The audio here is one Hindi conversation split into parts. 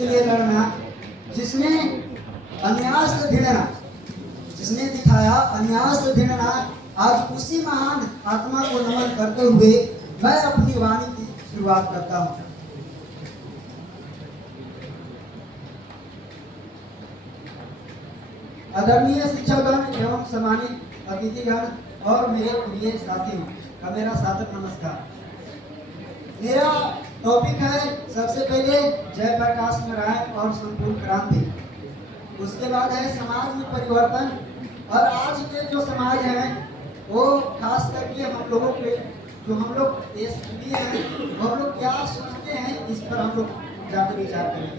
के लिए लड़ना, जिसने अन्याय से भिड़ना, जिसने दिखाया अन्याय से भिड़ना, आज उसी महान आत्मा को नमन करते हुए मैं अपनी वाणी की शुरुआत करता हूँ। आदरणीय शिक्षकगण एवं सम्मानित अतिथिगण और मेरे प्रिय साथियों का मेरा सादर नमस्कार। मेरा टॉपिक है सबसे पहले जयप्रकाश नारायण और संपूर्ण क्रांति, उसके बाद है समाज में परिवर्तन, और आज के जो समाज है वो खास करके हम लोगों के जो हम लोग देश के लिए हैं, हम लोग क्या सोचते हैं इस पर हम लोग ज्यादा विचार करेंगे।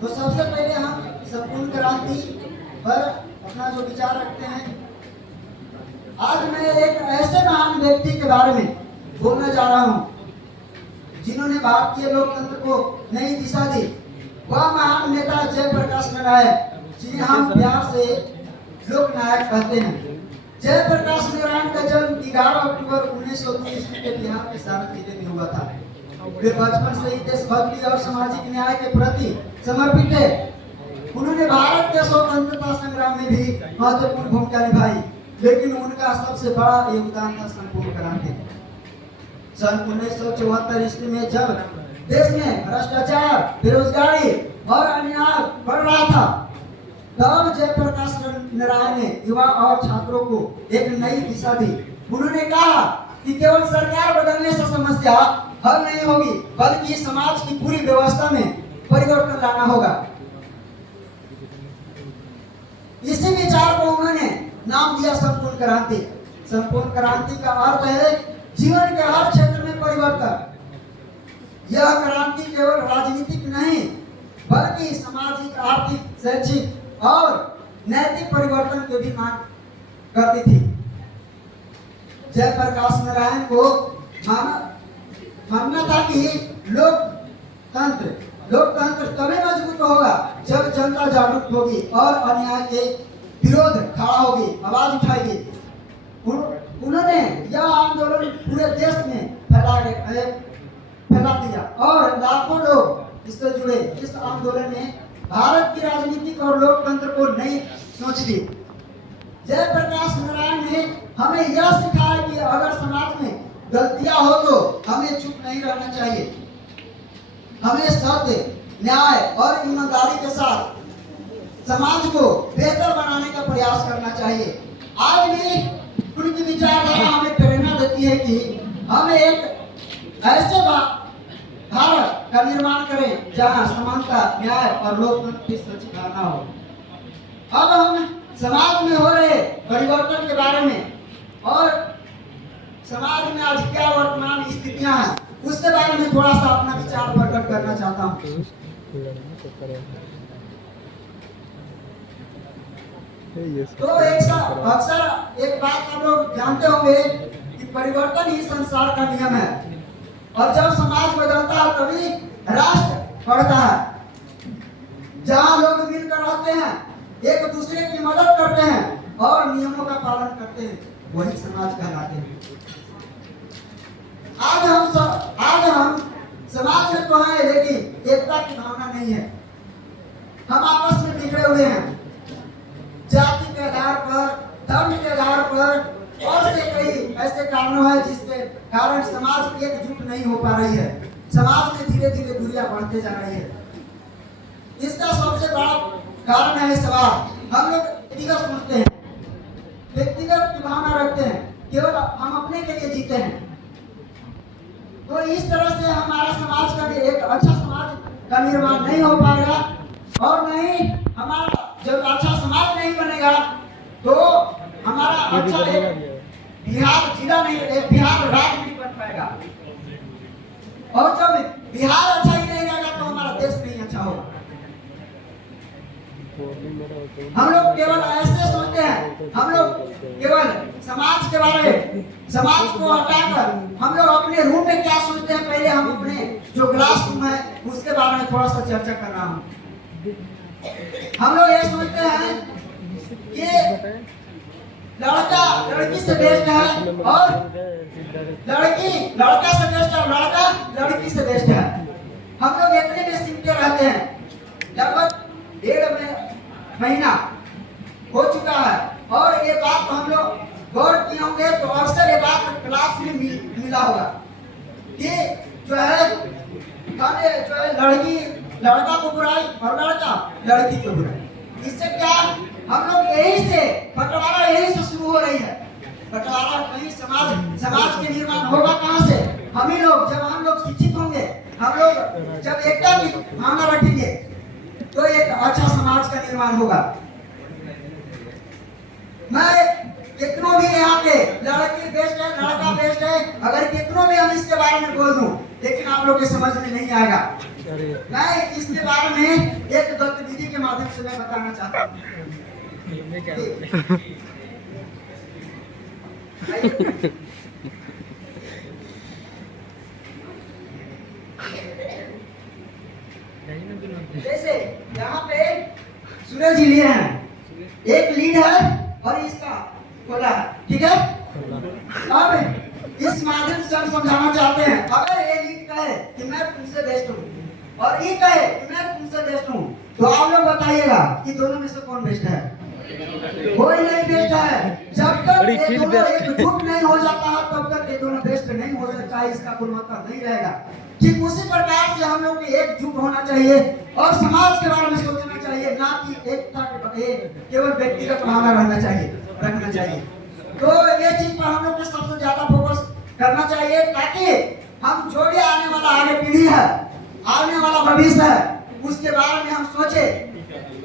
तो सबसे पहले हम संपूर्ण क्रांति पर अपना जो विचार रखते हैं। आज मैं एक ऐसे महान व्यक्ति के बारे में बोलने जा रहा हूं जिन्होंने भारतीय लोकतंत्र को नई दिशा दी। वह महान नेता जयप्रकाश नारायण, जिन्हें हम प्यार से लोक नायक कहते हैं। जयप्रकाश नारायण का जन्म 11 अक्टूबर 1902 ईस्वी के बिहार के सारण जिले में हुआ था। वे बचपन से ही देशभक्ति और सामाजिक न्याय के प्रति समर्पित थे। उन्होंने भारत के स्वतंत्रता संग्राम में भी महत्वपूर्ण भूमिका निभाई, लेकिन उनका सबसे बड़ा योगदान था संपूर्ण क्रांति। सन 1974 ईस्वी में जब देश में भ्रष्टाचार, बेरोजगारी और अन्याय बढ़ रहा था, तब जयप्रकाश नारायण ने युवा और छात्रों को एक नई दिशा दी। उन्होंने कहा कि केवल सरकार बदलने से समस्या हल नहीं होगी, बल्कि समाज की पूरी व्यवस्था में परिवर्तन लाना होगा। इसी विचार को उन्होंने नाम दिया संपूर्ण क्रांति। संपूर्ण क्रांति का अर्थ है जीवन के हर क्षेत्र में परिवर्तन। यह क्रांति केवल राजनीतिक नहीं, बल्कि सामाजिक, आर्थिक, शैक्षिक और नैतिक परिवर्तन के भी मांग करती थी। जयप्रकाश नारायण को मानना था कि लोकतंत्र तभी मजबूत होगा जब जनता जागरूक होगी और अन्याय के विरोध खड़ा होगी, आवाज उठाएगी। उन्होंने यह आंदोलन पूरे देश में फैला दिया और लाखों लोग इससे जुड़े। इस आंदोलन ने भारत की राजनीतिक और लोकतंत्र को नई सोच दी। जयप्रकाश नारायण ने हमें यह सिखाया कि अगर समाज में गलतियां हो तो हमें चुप नहीं रहना चाहिए। हमें सत्य, न्याय और ईमानदारी के साथ समाज को बेहतर बनाने का प्रयास करना चाहिए। आज भी उनकी विचारधारा हमें प्रेरणा देती है कि हम एक ऐसे भारत का निर्माण करें जहां समानता, न्याय और लोकतंत्र की सच्ची भावना हो। अब हम समाज में हो रहे परिवर्तन के बारे में और समाज में आज क्या वर्तमान स्थितियां हैं उसके बारे में थोड़ा सा अपना विचार प्रकट करना चाहता हूँ। तो अक्सर एक बात आप लोग जानते होंगे कि परिवर्तन ही संसार का नियम है, और जब समाज बदलता है तभी राष्ट्र बढ़ता है। जहाँ लोग मिलकर रहते हैं, एक दूसरे की मदद करते हैं और नियमों का पालन करते हैं, वही समाज कहलाते हैं। आज हम समाज में तो हैं, लेकिन एकता की भावना नहीं है। हम आपस में बिखरे हुए हैं, जाति के आधार पर, धर्म के आधार पर और से कई ऐसे कारणों हैं जिसके कारण समाज एकजुट नहीं हो पा रही है। समाज में धीरे धीरे दूरियां बढ़ते जा रही है। इसका सबसे बड़ा कारण है स्वार्थ। हम लोग व्यक्तिगत सोचते हैं, व्यक्तिगत की भावना रखते हैं, केवल हम अपने के लिए जीते हैं। तो इस तरह से हमारा समाज का भी एक अच्छा समाज का निर्माण नहीं हो पाएगा, और नहीं हमारा जब अच्छा समाज नहीं बनेगा तो हमारा अच्छा बिहार जिला नहीं, बिहार राज्य नहीं बन पाएगा। और जब बिहार अच्छा ही नहीं रहेगा तो हमारा देश नहीं अच्छा होगा। हम लोग केवल ऐसे सोचते हैं, हम लोग केवल समाज के बारे में, समाज को हटाकर हम लोग अपने रूम में क्या सोचते हैं, पहले हम अपने जो क्लास रूम है उसके बारे में थोड़ा सा चर्चा कर रहा हूँ। हम लोग ये सोचते हैं कि लड़का लड़की से बेस्ट है और लड़की लड़का से बेस्ट है, लड़का लड़की से बेस्ट है। हम लोग इतने में रहते हैं। लगभग 1.5 महीना हो चुका है और ये बात तो हम लोग गौर किए होंगे तो अक्सर ये बात क्लास में मिला होगा कि जो है लड़की लड़का को बुराई और लड़का लड़की को बुराई। इससे क्या हम लोग यही से बंटवारा यही से शुरू हो रही है। बंटवारा कहीं समाज के निर्माण होगा कहाँ से? हम ही लोग, जब हम लोग शिक्षित होंगे, हम लोग जब एकता की भावना रखेंगे तो एक अच्छा समाज का निर्माण होगा। मैं कितनों भी यहाँ पे लड़की बेस्ट है लड़का बेस्ट है, अगर कितनों भी हम इसके बारे में बोल दूं लेकिन आप लोग के समझ में नहीं आएगा। मैं इसके बारे में एक गतिविधि के माध्यम से मैं बताना चाहता हूँ। जैसे यहाँ पे सूरज जी लिए हैं, एक लीड है और इसका खोला है, ठीक है। अब इस माध्यम से हम समझाना चाहते हैं, अगर ये लीड कहे कि मैं तुमसे बेस्ट हूँ और ये कहे कि मैं तुमसे बेस्ट हूँ, तो आप लोग बताइएगा कि दोनों में से कौन बेस्ट है? कोई नहीं बेस्ट है। जब तक ये दोनों एकजुट नहीं हो जाता है तब तक ये दोनों बेस्ट नहीं हो सकता है, इसका कोई मतलब नहीं रहेगा। ठीक उसी प्रकार से हम लोग एकजुट होना चाहिए और समाज के बारे में सोचना चाहिए, ना कि एकता के केवल व्यक्तिगत भावना रखना चाहिए। तो ये चीज पर हम लोग को सबसे ज्यादा फोकस करना चाहिए ताकि हम जो भी आने वाला आगे पीढ़ी है, आने वाला भविष्य है, उसके बारे में हम सोचे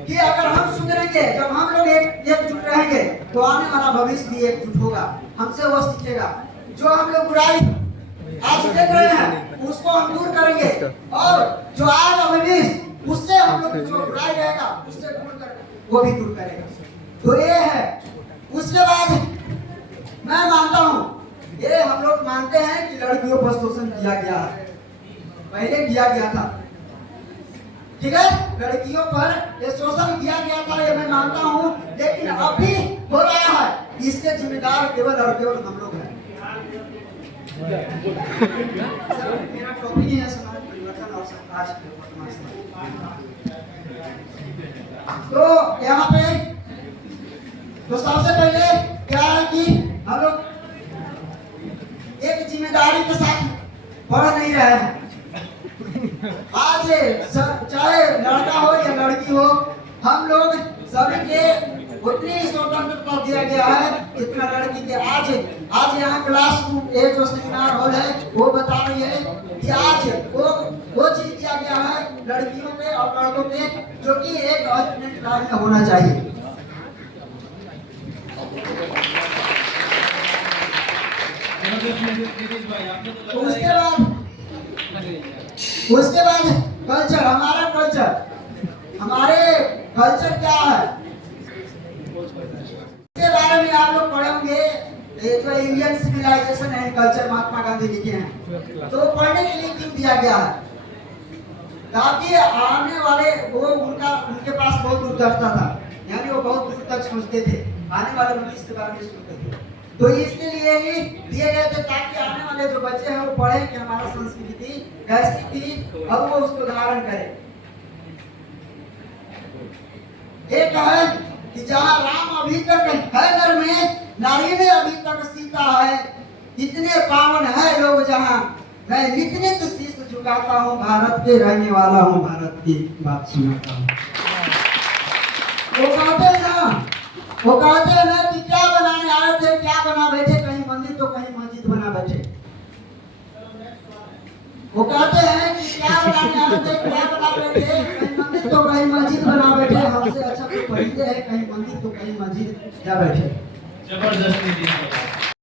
कि अगर हम सुधरेंगे, जब हम लोग एकजुट रहेंगे तो आने वाला भविष्य भी एकजुट होगा, हमसे वो सीखेगा। जो हम लोग बुराई आज देख रहे हैं उसको हम दूर करेंगे और जो आज भविष्य उससे हम लोग जो बुराई रहेगा उससे दूर करेंगे, वो भी दूर करेगा। तो ये है। उसके बाद मैं मानता हूँ, ये हम लोग मानते हैं कि लड़कियों पर शोषण किया गया है, पहले किया गया था, ठीक है। लड़कियों पर ये शोषण किया गया था, ये मैं मानता हूँ, लेकिन अभी हो रहा है, इसके जिम्मेदार केवल और केवल हम लोग हैं। मेरा टॉपिक है समाज परिवर्तन और आज के वर्तमान समय। तो यहाँ पे तो सबसे पहले क्या है कि हम लोग एक जिम्मेदारी के साथ बढ़ नहीं रहे हैं। आज चाहे लड़का हो या लड़की हो, हम लोग सभी के उतनी स्वतंत्रता दिया गया है जितना लड़की के। आज यहाँ क्लास रूम एक जो सेमिनार हॉल है वो बता रही है कि आज वो चीज दिया गया है लड़कियों पे और लड़कों पे, जो कि एक में होना चाहिए। उसके बाद कल्चर, हमारे कल्चर क्या है इसके बारे में आप लोग पढ़े होंगे। जो Indian civilisation and culture Mahatma Gandhi लिखे हैं, तो पढ़ने के लिए क्यों दिया गया है? ताकि आने वाले उनके पास बहुत दूरदर्शिता था, यानी वो बहुत दूर तक सोचते थे, आने वाले भविष्य के बारे में सोचते थे। तो इसके लिए ही दिए गए थे ताकि आने वाले जो बच्चे हैं वो पढ़ें कि हमारा संस्कृति कैसी थी और वो उसको धारण करें। एक है कि जहाँ राम अभी तक है घर में, नारी में अभी तक सीता है, इतने पावन है लोग जहाँ मैं नित नित शीश झुकाता हूँ, भारत के रहने वाला हूँ, भारत की बात सुनाता हूँ। वो कहते हैं ना कि क्या बनाने आए थे, क्या बना बैठे, कहीं मंदिर तो कहीं मस्जिद बना बैठे। वो कहते हैं कि क्या बनाने आए थे, क्या बना बैठे, कहीं मंदिर तो कहीं मस्जिद बना बैठे। हमसे अच्छा तो परिंदे है, कहीं मंदिर तो कहीं मस्जिद जा बैठे। जबरदस्ती